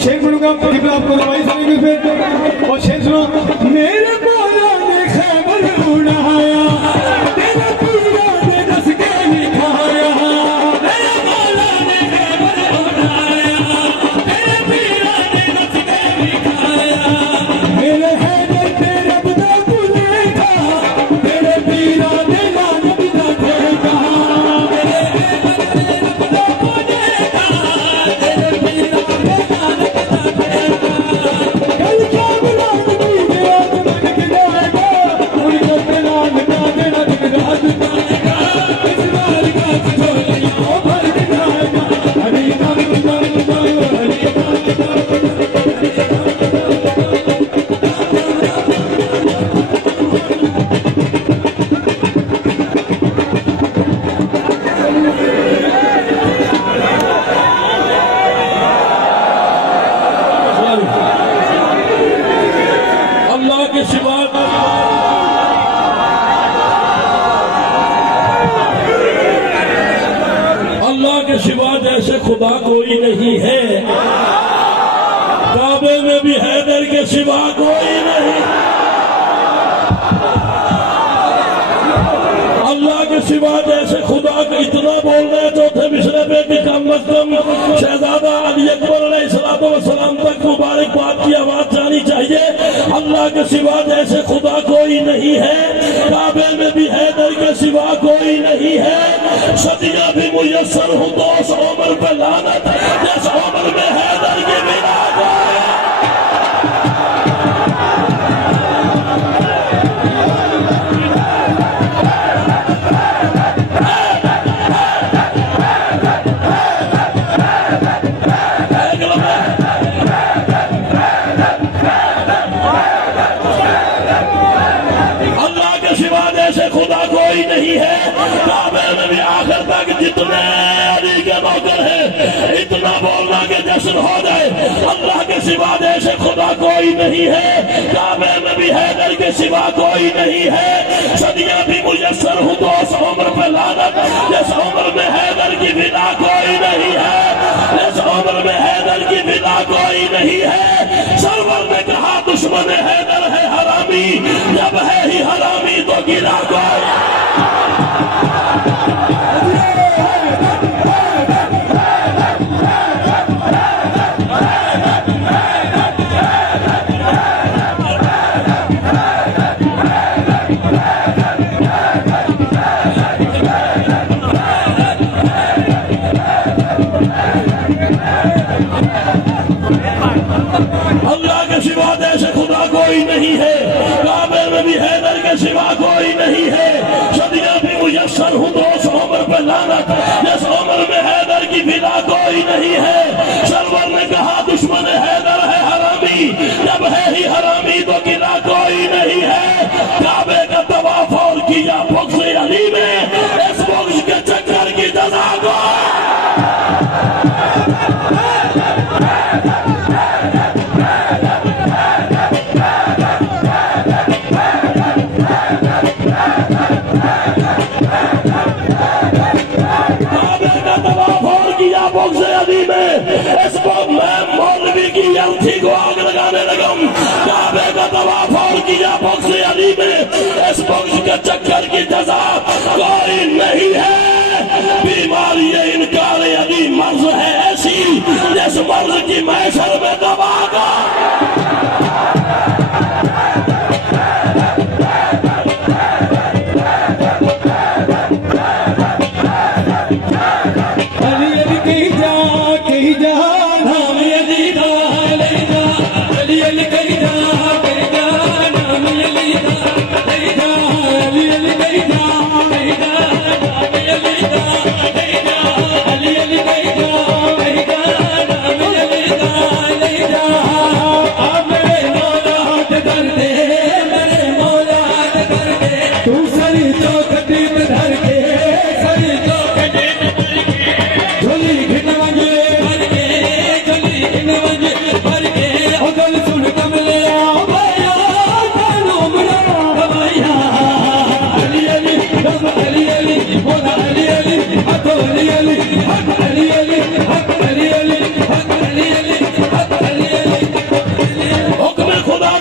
शेर सुनूंगा आपको रवाई सुनेंगे फिर और शेर सुनो। मेरे मौला ने खैबर उड़ाया, तेरे पीरा ने दस के दिखाया, मेरे मौला ने खैबर उड़ाया, तेरे पीरा ने दस के दिखाया, मेरे हैदर तेरे बदा बुलेगा, तेरे पीरा ने लानत ना देगा, मेरे हैदर तेरे बदा बुलेगा, तेरे पीरा ने सिवा जैसे खुदा कोई नहीं है। काबे में भी हैदर के सिवा कोई नहीं। अल्लाह के सिवा जैसे खुदा को इतना बोल रहे चौथे मिसरे पे कि कम अज कम शहजादा अली अकबर अलैहिस्सलाम तक मुबारकबाद की आवाज जानी चाहिए। अल्लाह के सिवा जैसे खुदा कोई नहीं है। काबे में भी हैदर के सिवा कोई नहीं है। सदियां भी मुयस्सर हूँ तो उस उम्र पे लानत जिस उम्र में हैदर की बिना कोई नहीं है। काबे में भी आखिर तक जितने अली के नौकर हैं इतना बोलना के जश्न हो जाए। अल्लाह के सिवा जैसे खुदा कोई नहीं है। काबे में भी हैदर के सिवा कोई नहीं है। सदियां भी मुयस्सर हूँ तो उस उम्र पे लानत जिस उम्र में हैदर की बिना कोई नहीं है। जिस उम्र में हैदर की बिना कोई नहीं है। सरवर ने कहा दुश्मन हैदर है हरामी, जब है ही हरामी तो गिरा कोई। अल्लाह के सिवा जैसे खुदा कोई नहीं है। काबे में भी हैदर के सिवा कोई नहीं है। सदियां भी मुयस्सर हूँ तो उस उम्र पे लानत जिस उम्र में हैदर की बिना कोई नहीं है। सरवर ने कहा दुश्मन हैदर है हरामी, जब है ही हरामी तो गिला कोई नहीं है। काबे का तवाफ और किया बख्श अली में, इस बख्श के चक्कर की जज़ा को जजा कोई नहीं है। बीमारी इनकार अली मर्ज है ऐसी जिस मर्ज की महशर में दबागा।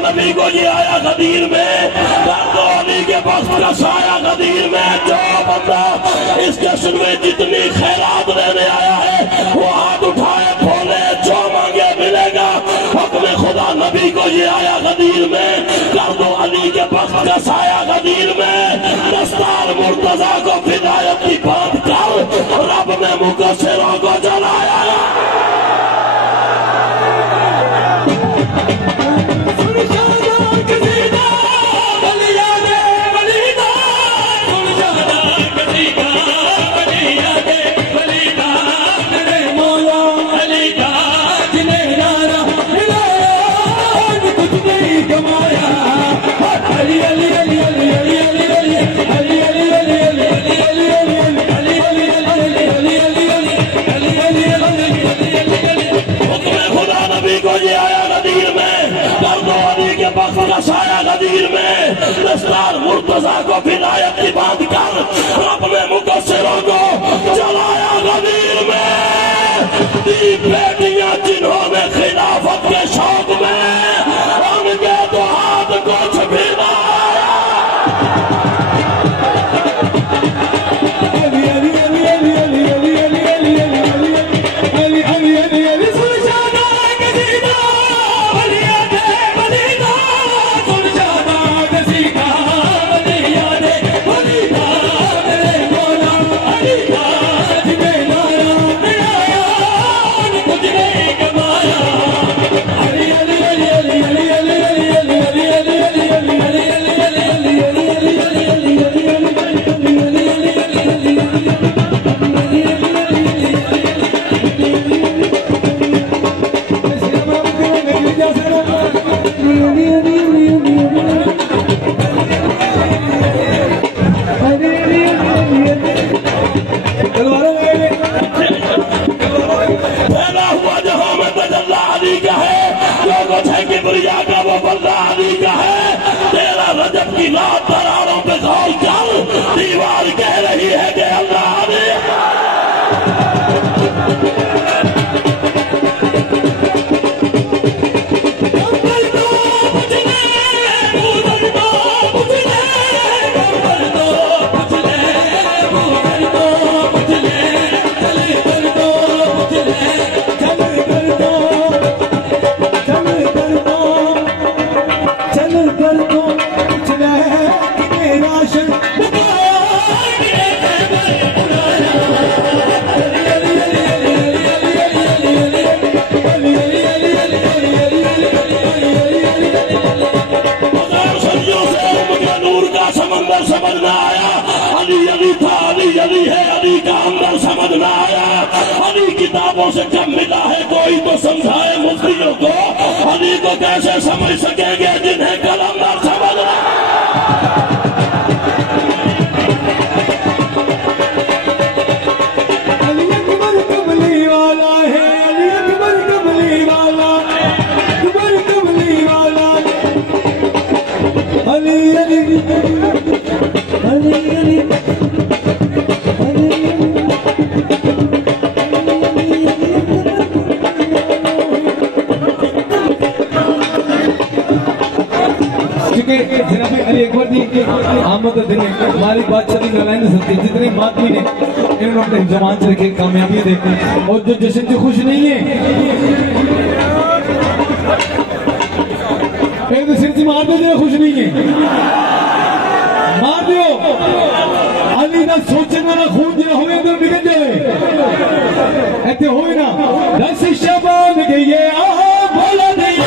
नबी को ये आया गदीर में, अली के पास साया गदीर में। जो बंदा इस जश्न में जितनी खैरात लेने आया है वो हाथ उठाए बोले जो मांगे मिलेगा। हुक्म खुदा नबी को ये आया गदीर में, कर दो अली के पास साया गदीर में। दस्तार मुर्तजा को हिदायत की बात कर रब ने मुकस्सिरों को जलाया। साया गदीर में दस्तार मुर्तजा को हिदायत की बात कर रब ने मुकस्सिरों को जलाया गदीर में। दी बेटियां जिन्होंने खिलाफत के शौक में उनके तो हाथ कुछ भी ना दीवार कह रही है कि अल्लाह ने समझ में आया। अली अली था, अली है, अली का अंदर समझ में आया। अली किताबों से जब मिला है कोई तो समझाए मुफ्तियों को, अली को कैसे समझ सकेंगे जिन्हें कल अंदर समझ आमद दिन हमारी बादशाह की लड़ाई नहीं सकती। जितने मातमी ने इन्होंने अपने जमान से रखे कामयाबी देते और जो जश्न से खुश नहीं है एक तो सिर से मार दो, जो खुश नहीं है मार दो। अली ना सोचना ना खून जो हो अंदर निकल जाए ऐसे हो ना। 10 शबान गई है बोला नहीं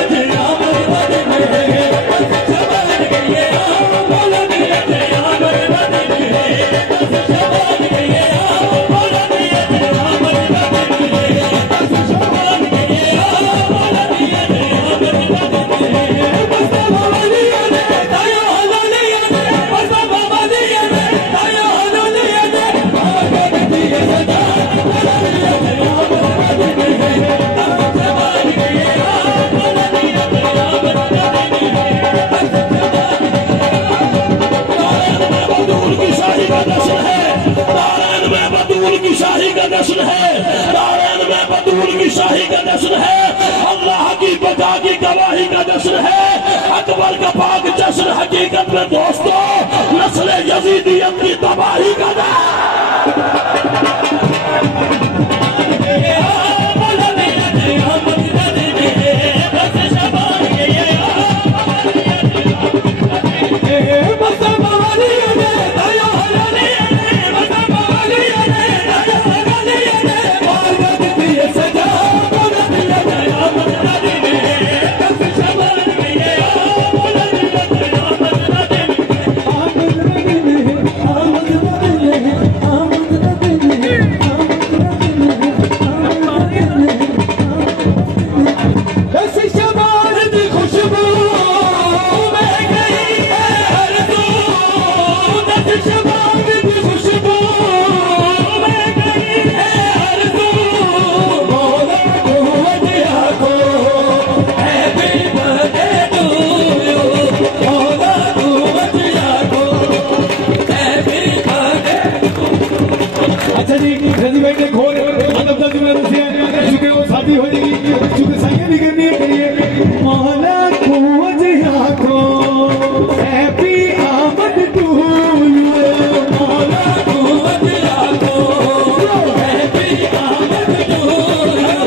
शाही का जश्न है, दारैन में बतूल की शाही का जश्न है, अल्लाह की बका की गवाही का जश्न है, अकबर का पाक जश्न हकीकत में दोस्तों नस्ल यजीदियत की तबाही का शादी हो जाएगी, चूंकि साइया भी करनी है करिए। मौला को वजह को हैप्पी आमद टू यू, मौला को वजह को हैप्पी आमद टू यू,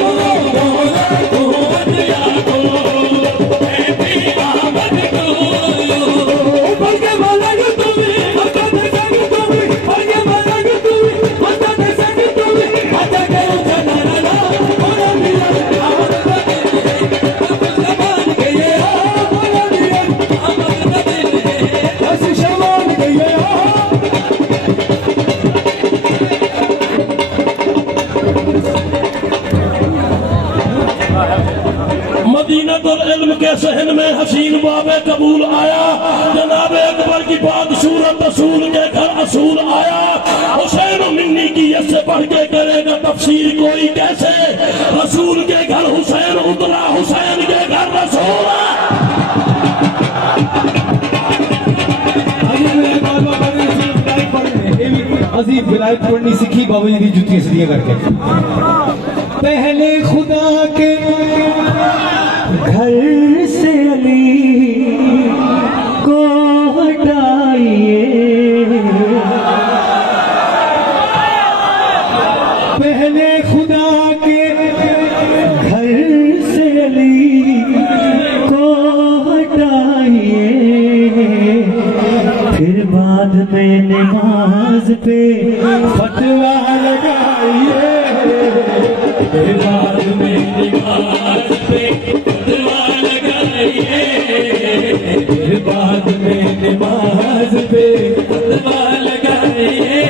मौला को वजह को हैप्पी आमद टू यू। बल्कि मौला को तुम्हें मदद संग तुम्हें, बल्कि मौला को तुम्हें मदद संग तुम्हें मदद करो जना मदीनतुल इल्म के सहन में हसीन बाबे कबूल आया, जनाबे अकबर की बात सूरत रसूल के घर असूल आया। हुसैन मिन्नी की इससे बढ़ के करेगा तफसीर कोई कैसे, रसूल के घर हुसैन उतरा, हुसैन के घर रसूल। अजीब विलायत पढ़नी सीखी बाबा जी की जुत्ती सदिया करके। पहले खुदा के घर से अली को हटाइए, पहले खुदा के घर से अली को हटाइए, फिर बाद में नमाज पे फतवा लगाइए, फिर बाद में नमाज पे फतवा लगाइए, फिर बाद में नमाज पे फतवा लगाइए।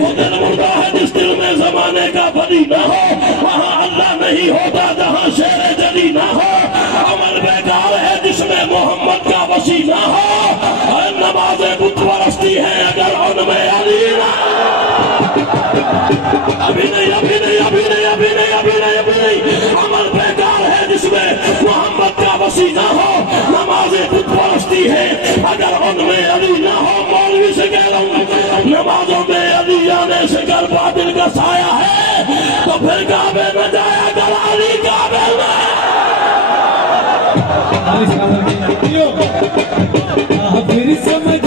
वो दिल मुर्दा है जिस दिल में जमाने का बली ना हो, वहाँ अल्लाह नहीं होता जहाँ शेर जली ना हो। अमल बेकार है जिसमें मोहम्मद का वसी ना हो, नमाज़ें बुत परस्ती है अगर उनमें अली ना। अभी नहीं अभी नहीं अभी नहीं अभी नहीं अभी नहीं अभी नहीं। अमल बेकार है जिसमें मोहम्मद का वसी ना हो, नमाज़ें बुत परस्ती है अगर उनमें अली ना हो। मौलवी से कह रहा हूँ नमाजों में अली आने से कर बातिल का साया है, तो फिर काबे में जाया कर अली काबे में। फिर समझ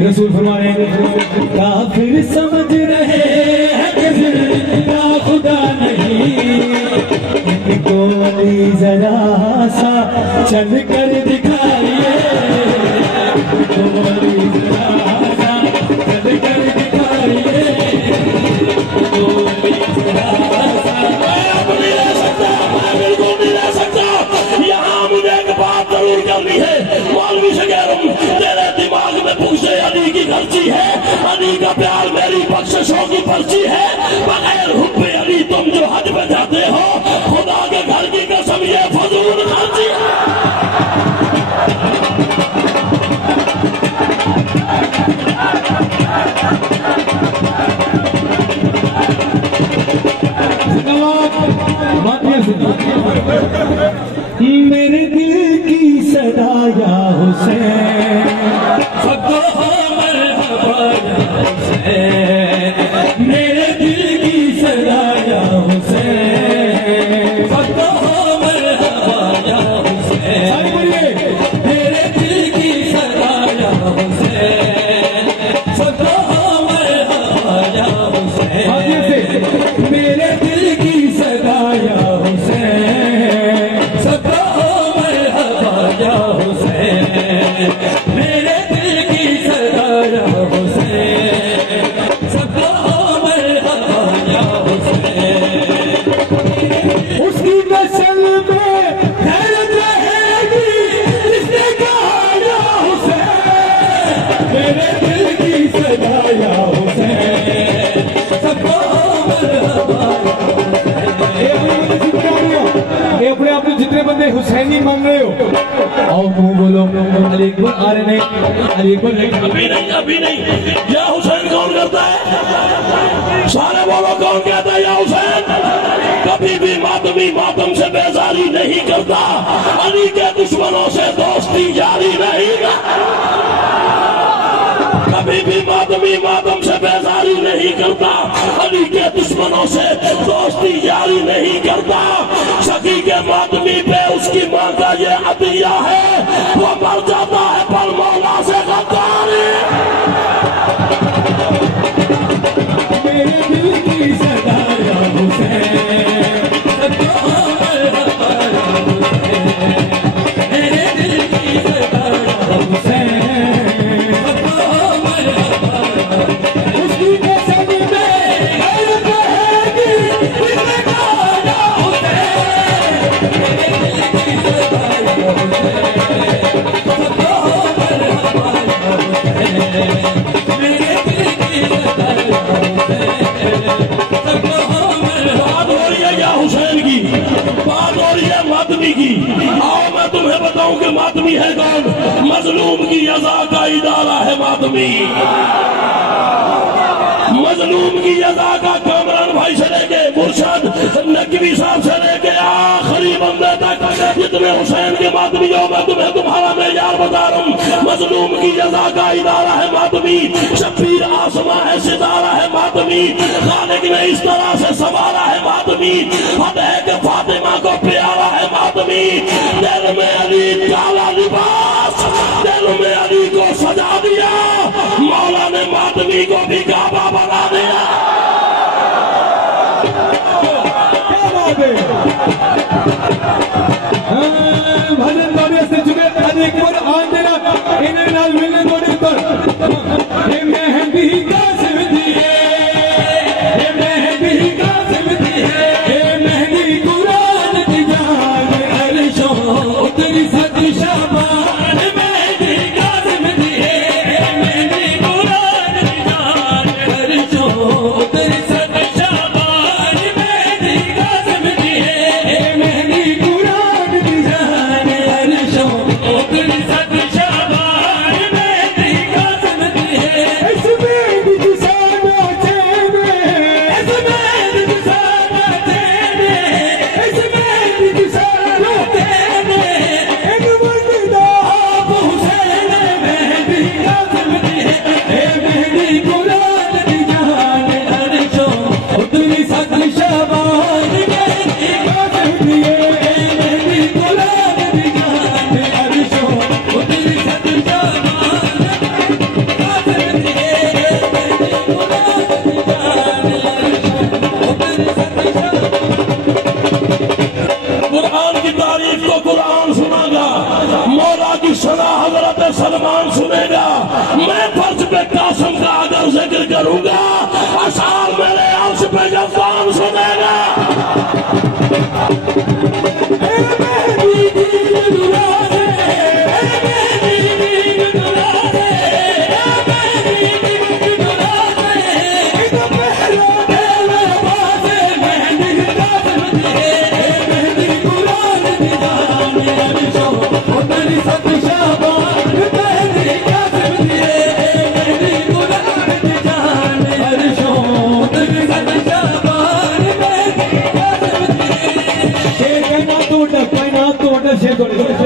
रसूल फरमा रहे हैं काफिर समझ रहे हैं कि जिंदा खुदा नहीं, इनको अली जरा सा चल कर दिखाइए, इनको अली जरा सा चल कर दिखाइए, इनको अली जरा सा। नहीं रह सकता, मैं बिल्कुल नहीं रह सकता। यहाँ मुझे एक बात जरूर करनी है, मौलवी से कह रहा हूँ, तेरे दिमाग में पुख्ते अली की खर्ची है, अली का प्यार मेरी बख्शिशों की पर्ची है, बगैर हुब्बे अली तुम जो हज पे जाते हो, खुदा के घर की कसम ये फजूल खर्ची है। मेरे दिल की सदा या हुसैन, फको मरहबा या हुसैन, मेरे दिल की सदा या हुसैन, फको मरहबा या हुसैन, मेरे दिल की सदा या हुसैन, फको मरहबा या हुसैन, मेरे दिल की सदा या हुसैन, सदा मरहबा या हुसैन, मेरे दिल की सदा या हुसैन, सदा मरहबा या हुसैन। उसकी नस्ल में खैरत रहेगी, जिसने कहा या हुसैन, मेरे दिल की सदा या हुसैन, सदा मरहबा या हुसैन। अपने आप में जितने बंदे हुसैनी मान रहे हो, आओ मुंह बोलो अली अकबर आ रहे नहीं, अली अकबर अभी नहीं, अभी नहीं। या हुसैन कौन करता है? सारे बोलो कौन कहता है या हुसैन? कभी भी मातमी मातम से बेजारी नहीं करता, अली के दुश्मनों से दोस्ती जारी रहेगा। कभी भी मातमी मातम से बेजारी नहीं करता, अली के दुश्मनों से दोस्ती जारी नहीं करता। सखी के मातमी पे उसकी मां का ये अतिया है, वो मर जाता है पर मौला से गद्दारी। मेरे दिल की सदा या हुसैन, सदा मरहबा या हुसैन, मेरे दिल की सदा या हुसैन, सदा मरहबा या हुसैन। उसकी कसम में खैरत रहेगी, जिसने कहा या हुसैन, मेरे दिल की सदा या हुसैन, सदा मरहबा या हुसैन, मेरे दिल की सदा या बात हो रही है या हुसैन की, बात हो रही है मातमी की। आओ मैं तुम्हें बताऊं कि मातमी है कौन। मजलूम की अज़ा का इदारा है मातमी, मजलूम की अज़ा का कामरान भाई से लेके मुर्शद नकवी साहब से लेके आखिरी बंदे तक जितने हुसैन के मातमी हो, मैं तुम्हें तुम्हारा मेयार बता रहा हूँ। मजलूम की अज़ा का इदारा है मातमी, शब्बीर आसमां है सितारा है मातमी, खालिक ने इस तरह से संवारा है मातमी, फतेह के फातिमा को प्यारा है मातमी। दिल में अली काला लिबास, दिल में अली को सजा दिया, मौला ने मातमी को भी काबा बना दिया। भजन दौड़े से जुड़े अनेक पर आन देना, इन्हें नाल मिलने दौड़े पर मेहंदी कासिम दिए, मेहंदी कासिम दिए, मेहंदी कुरान की जान अर्शों उतरी सदी शाबान, मेहंदी कासिम दिए, मेहंदी कुरान की जान अर्शों करूंगा। असाल मेरे अर्श पे जब शान सुनेगा,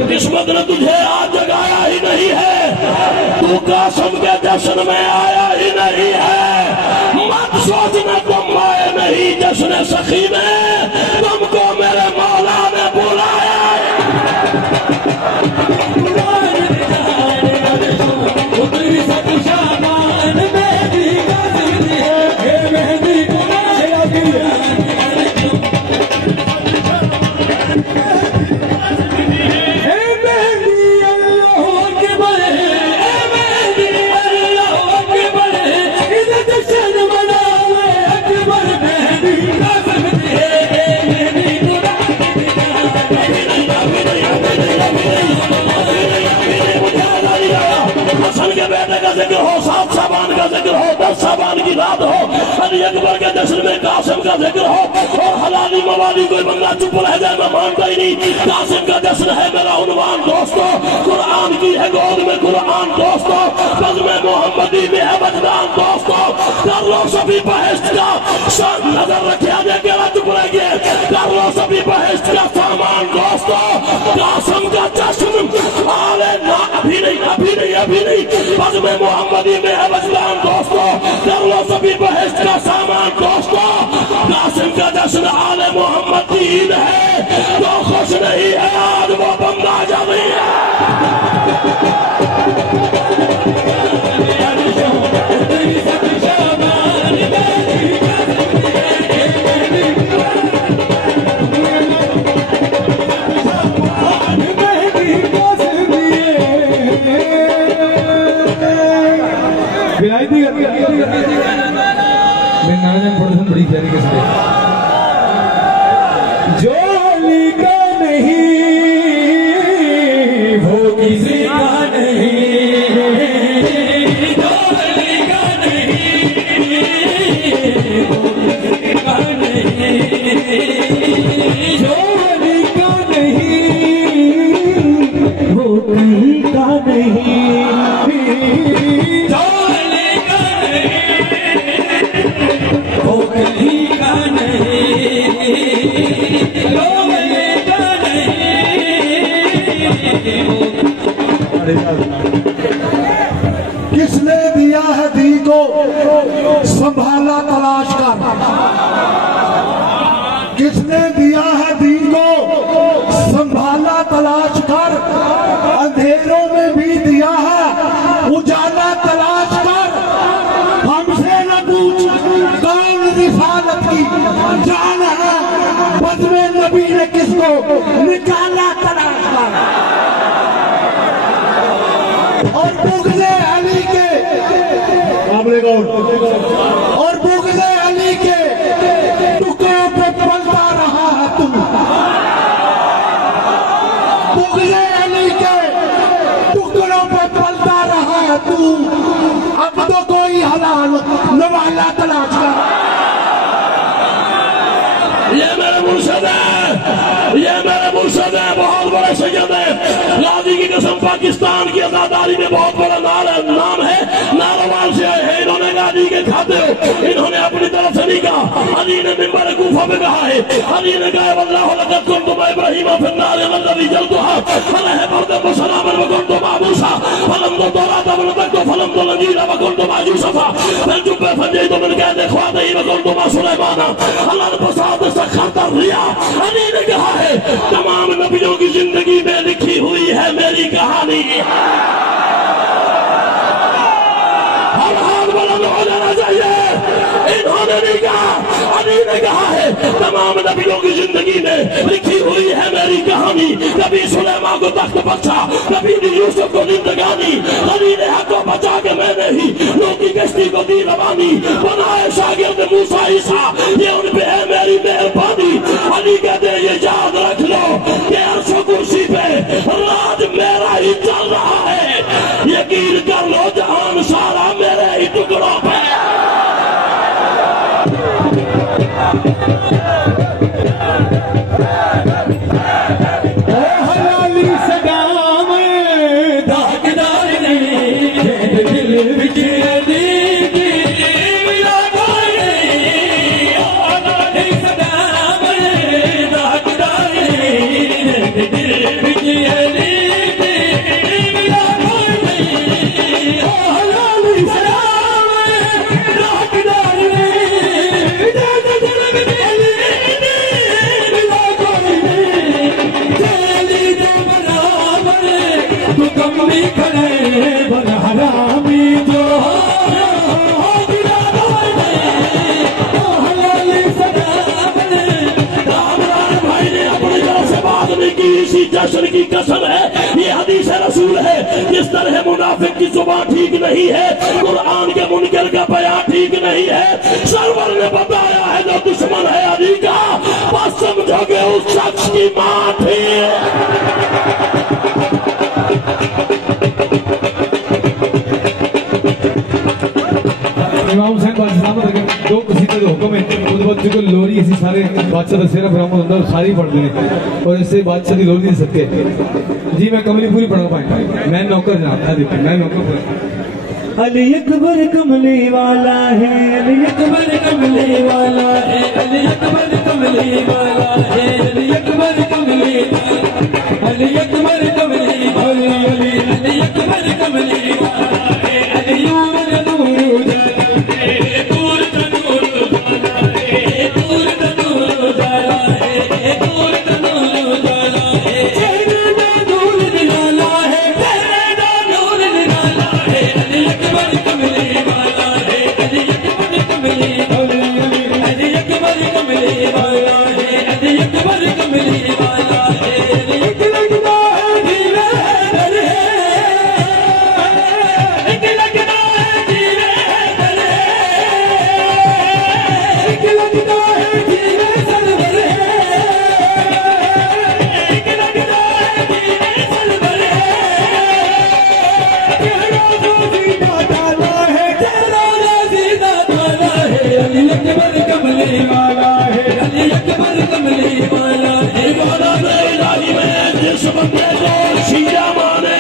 किस्मत ने तुझे आज जगाया ही नहीं है, तू कासम के जश्न में आया ही नहीं है। मत सोचना तुम आए नहीं जश्न सखी में, तुमको मेरे मौला ने बुलाया है। जिक्र हो, 7 शाबान का जिक्र हो, 10 शाबान की रात हो, अली अकबर के जश्न में कासिम का जिक्र हो, और हलाली मवाली कोई बंदा चुप रह जाए मैं मानता ही नहीं। कासिम का जश्न है मेरा उन्वान दोस्तों, कुरान की है गोद में कुरान दोस्तों, बज़्म मोहम्मदी में है वजदान दोस्तों। कर लो सभी बहश्त का शान नजर रखे आगे अकेला चुप रह गए, कर लो सभी बहश्त का सामान दोस्तों। कासिम का जश्न आले ना अभी नहीं, अभी नहीं, अभी नहीं, बज़्म मोहम्मदी में है वजदान दोस्तों। कर लो सभी बहश्त का सामान दोस्तों। कासिम का जश्न आले मोहम्मद की ईद है, तो खुश नहीं है आज वो बंदा जावी है। मैं नारायण प्रोडक्शन बड़ी प्यारी के साथ जो लिखा नहीं वो किसी का नहीं, जो लिखा नहीं वो किसी का नहीं, जो लिखा नहीं वो कहीं का नहीं। किसने दिया है दी को संभाला तलाश कर, किसने दिया है दी को संभाला तलाश कर, अंधेरों में भी दिया है उजाला तलाश कर। हमसे न पूछ कौन रिसालत की जान है, बज़्म नबी ने किसको निकाला तलाश कर। और बुग़्ज़े अली के और बुग़्ज़े अली के टुकड़ों पे पलता रहा है तू, बुग़्ज़े अली के टुकड़ों पे पलता रहा है तू। अब तो कोई हलाल नवाला तलाश कर। ये मेरे मुर्शिद है, ये मेरे मुर्शिद है, बहुत बड़े सैयद है। गाजी की कसम पाकिस्तान की आजादारी में बहुत बड़ा नाम है, नारावाल से आए हैं। इन्होंने गाजी के खाते हो, इन्होंने अपनी तरफ से नहीं कहा। अली ने मिंबर कूफा में कहा है, अली ने कहा वल्लाहु लक़द कुन्तु मा इब्राहीम फिन्नार वल्लज़ी जलतुहा फलह बरदन व सलामन व कुन्तु मा मूसा फलम तौरात व तक़तु फलम इंजील व कुन्तु मा यूसुफा फलजुब फजैतु मिन कैद ख्वाती व कुन्तु मा सुलैमाना अल्लाह ने बसात सखरता रिया। अली ने कहा है तमाम नबियों की जिंदगी में लिखी हुई है मेरी कहानी। हर हाल बुलंद हो जाना चाहिए। इन्होंने नहीं कहा, अली ने कहा है तमाम नबियों की जिंदगी में लिखी हुई है मेरी कहानी। कभी सुलेमान को तख्त बख्शा, कभी यूसुफ को जिंदगानी। अली ने हक को बचा के मैंने ही लोग की कश्ती को दी रवानी, बनाए शागिर्द मूसा ईसा, ये उन पे है मेरी मेहरबानी। अली कहते हैं ये याद रख लो कि अर्श कुर्सी पे राज मेरा ही चल रहा है। यकीन कर लो जहान सारा मेरे ही टुकड़ों पे। जश्न की कसम है, ये हदीस रसूल है। जिस तरह मुनाफिक की जुबान ठीक नहीं है, कुरान के मुनकर का बयान ठीक नहीं है। सरवर ने बताया है जो दुश्मन है अली का, बस समझोगे उस शख्स की मां थी। इमाम हुसैन बादशाह दो कसीदे दे हुक्म है, उस बच्चे को लोरी ऐसी सारे बादशाह का सेरा बरामद होता है, सारी पढ़ देने और इससे बादशाह की लोरी दे सकते हैं। जी मैं कमली पूरी पढ़ा पाए, मैं नौकर जनाब, मैं नौकर। अली अकबर कमली वाला है, अली अकबर कमली वाला है, अली अकबर कमली वाला है, अली अकबर कमली, अली अकबर कमली वाला है, अली अकबर कमली वाला है, अली नूर नूर दूर तनूर जाला है, दूर तनूर जाला है, दूर तनूर जाला है, तेरे नूर निराला है, तेरे नूर निराला है, अली अकबर कमली वाला है, अली अकबर कमली वाला है, अली अकबर कमली वाला है, अली अकबर कमली वाला है, एक लगता है जीवे दर है, एक लगता है जीवे दर है, एक लगता है जीवे सरवर है, एक लगता है जीवे सरवर है, तेरा सीधा ताला है, तेरा सीधा ताला है, अली अकबर कमली वाला है, अली अकबर कमली वाला है। इबादत इलाही में जिस बंदे को शीरा माने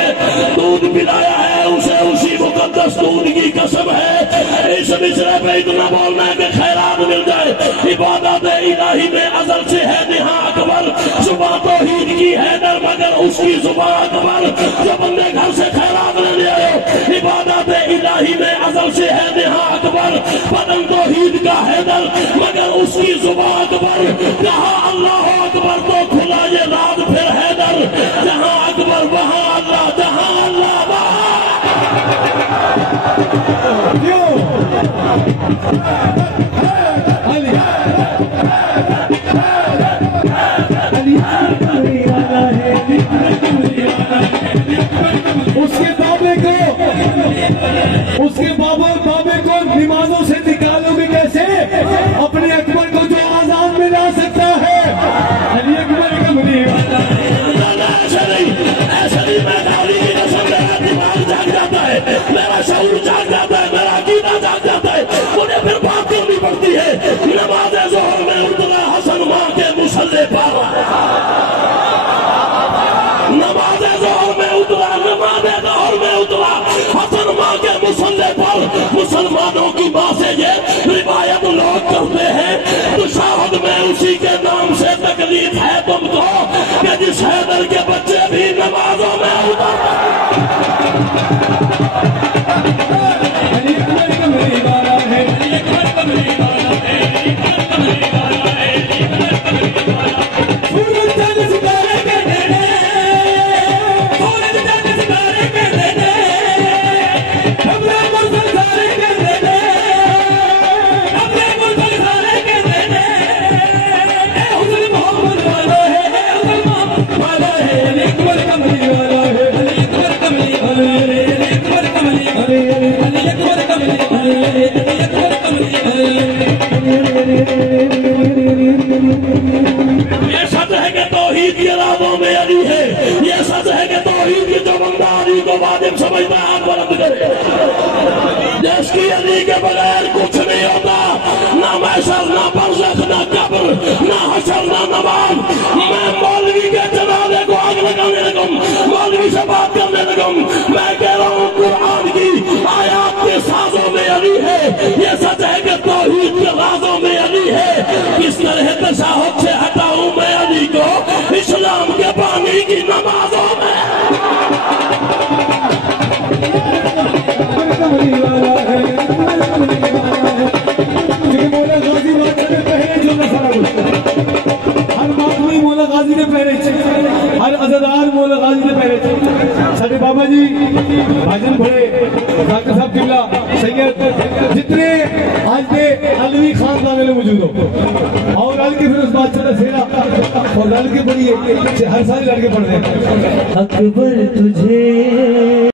दूध पिलाया है, उसे उसी मुकद्दस दूध की कसम है। इस मिसरे पे इतना बोलना है कि खैरात मिल जाए। इबादत इलाही में अजल से है नेहा अकबर, जुबान तौहीद की है दर मगर उसकी जुबान अकबर। जो बंदे घर से खैरात लेने आए, इबादत इलाही में अजल से है नेहा अकबर, बदन तौहीद का है दर मगर उसकी जुबान अकबर। कहा अल्लाह अकबर तो खुला ये रात फिर हैदर, जहां अकबर वहां अल्लाह, जहां अल्लाह वहां। उसके बाबे को निमाजों से निकालोगे कैसे? अपने अकबर को जो आजाद में ला सकता है, अली अकबर कमली वाला है। ऐसा नहीं, मैं गाली की कसम, मेरा दिमाग जाग जाता है, मेरा शऊर जाग जाता है, मेरा अकीदा जाग जाता है, मुझे फिर बात करनी पड़ती है। नमाज ज़ोहर में उतरा हसन माँ के मुसल्ले पर, नमाज ज़ोहर में उतरा, नमाज ज़ोहर में उतरा हसन माँ के मुसल्ले पर। मुसलमानों की माँ से ये रिवायत लोग करते हैं, तो शाहद में उसी के नाम से तकलीफ है तुमको कि जिस हैदर के बच्चे भी नमाजों में उतर। अली अकबर कमली वाला है, अली अकबर कमली वाला है, अली अकबर कमली वाला है, अली अकबर कमली वाला है। सूरज चांद सितारे कहते हैं, सूरज चांद सितारे कहते हैं, खबरें मुर्सल सारे कहते हैं, अकबर कमली वाला है, अली अकबर कमली ये सच है कि तौहीद के राज़ों में अली है, ये सच है कि तौहीद की जो बंदा अली को वाजिब समझता है हाथ बुलंद करे। जिसकी अली के बगैर कुछ नहीं होता, ना महशर, ना बरज़ख, ना कब्र, ना हशर, ना नमाज। मैं मौलवी के जनाजे को आग लगाने लगूं, मौलवी से बात करने लगूं। मैं कह रहा हूँ कुरान की आयात के साजों में अली है, ये सच है कि तौहीद के राज़ों में अली है। किस तरह तशाहुद से हटाऊं मैं अली को इस्लाम के बानी की नमाजों में। कमली वाला है, कमली वाला है। क्योंकि मौला गाजी बात करते पहले जो ना सारा कुछ हर बात में मौला गाजी ने पहले हर अज़ादार मौला गाजी ने पहले साढ़े बाबा जी भाजन भरे डॉक्टर साहब किबला सैयद जितने आज के अलवी खानदान में मौजूद हो और अल के फिर उस बादशाह का सेना और अल के बड़ी हर साल लड़के पढ़ रहे हैं। अकबर तुझे